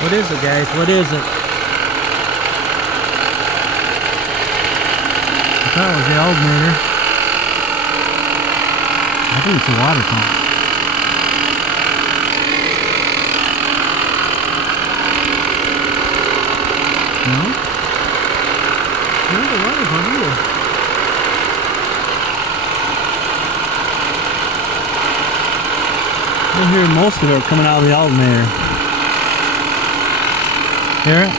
What is it, guys? What is it? I thought it was the alternator. I think it's a water pump. No? Not a water pump either. I hear most of it coming out of the alternator. Hear it?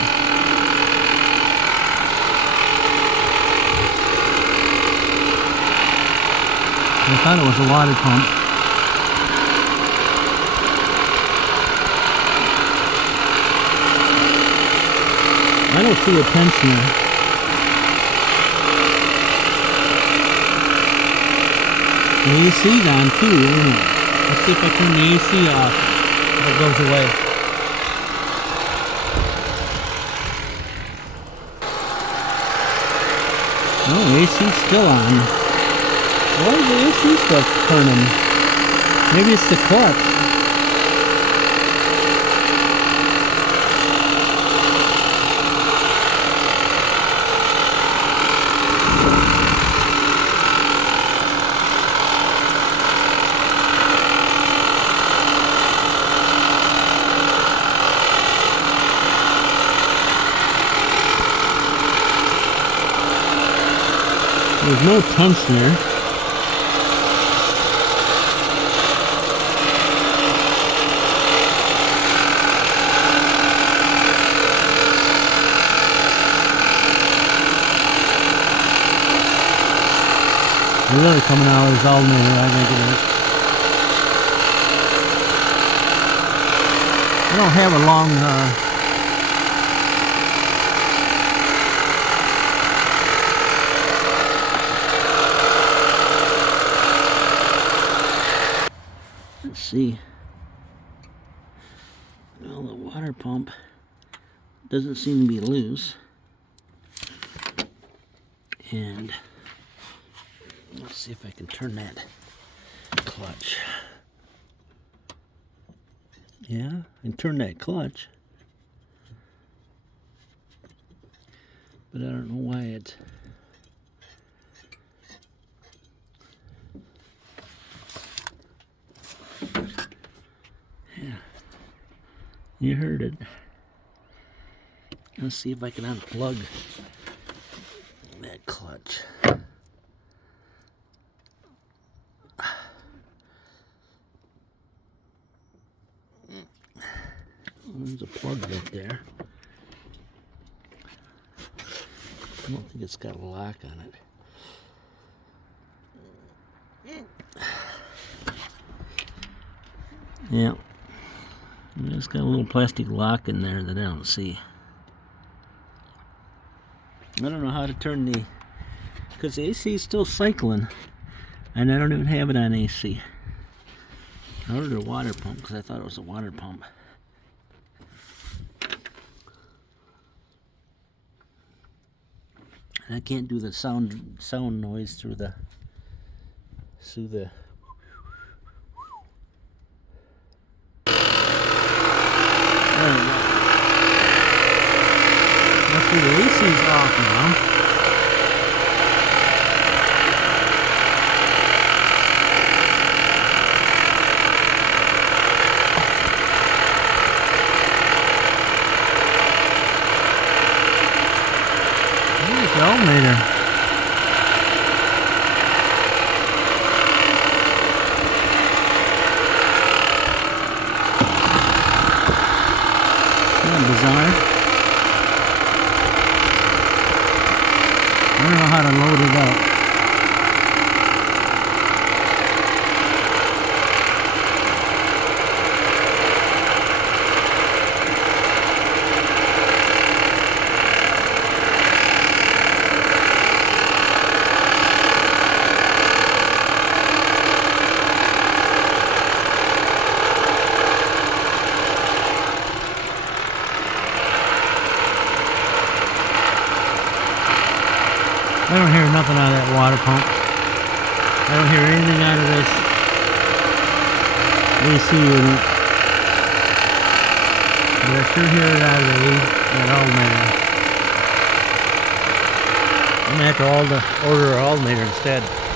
I thought it was a water pump. I don't see a tensioner. The AC's on too, isn't it? Let's see if I turn the AC off. If it goes away. No, the AC's still on. Why is the AC still turning? Maybe it's the clutch. There's no tensioner. They're really coming out of his alternator, I think it is. I don't have a long let's see. Well, the water pump doesn't seem to be loose. And let's see if I can turn that clutch. Yeah, I can turn that clutch. But I don't know why it's... Yeah, you heard it. Let's see if I can unplug that clutch. There's a plug right there. I don't think it's got a lock on it. Yeah. It's got a little plastic lock in there that I don't see. I don't know how to turn the... because the AC is still cycling. And I don't even have it on AC. I ordered a water pump because I thought it was a water pump. And I can't do the sound noise through the there we go. Let's see, the AC's off now. There's the alternator. Bizarre. I don't know how to load it up. I don't hear nothing out of that water pump. I don't hear anything out of this AC unit. But I sure hear it out of that alternator. I'm gonna have to order an alternator instead.